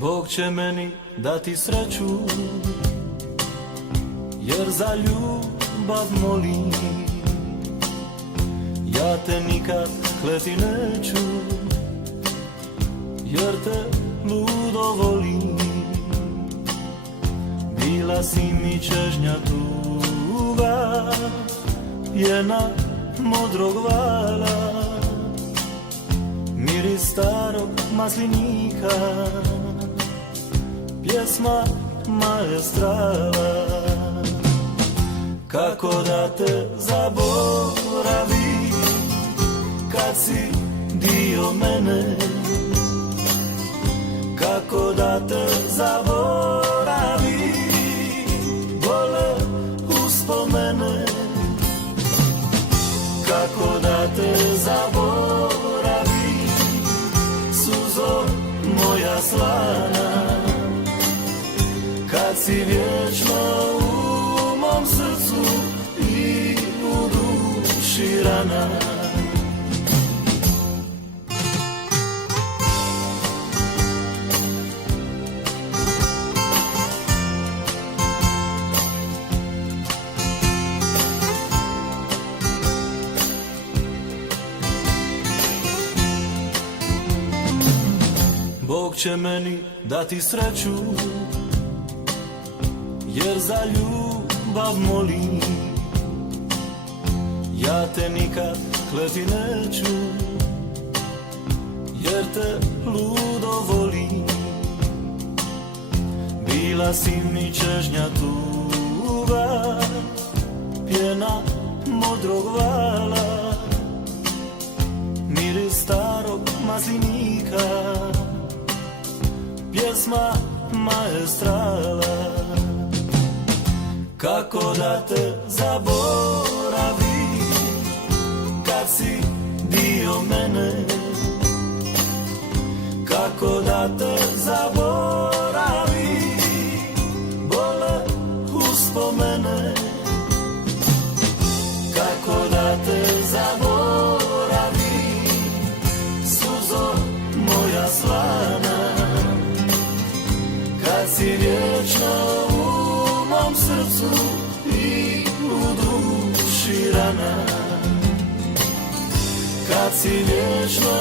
Bog će meni dati sreću, jer za ljubav molim. Ja te nikad kleti neću, jer te ludo volim. Bila si mi čežnja tuga, pjena modrog vala, miris starog maslinika, pjesma maestrala. Kako da te zaboravim kad si dio mene, kako da te zaboravim, bole uspomene. Kako da te zaboravim, suzo moja slana, kad si vječno u mom srcu i u duši rana. Bog će meni dati sreću, jer za ljubav molim. Ja te nikad kleti neću, jer te ludo volim. Bila si mi čežnja tuga, pjena modrog vala, miris starog maslinika, pjesma maestrala. Kako da te zaboravim kad si dio mene, kako da te zaboravim, bole uspomene. Kako da te zaboravim, suzo moja slana, kad si vječno u mom srcu i u duši rana. Kad si vječno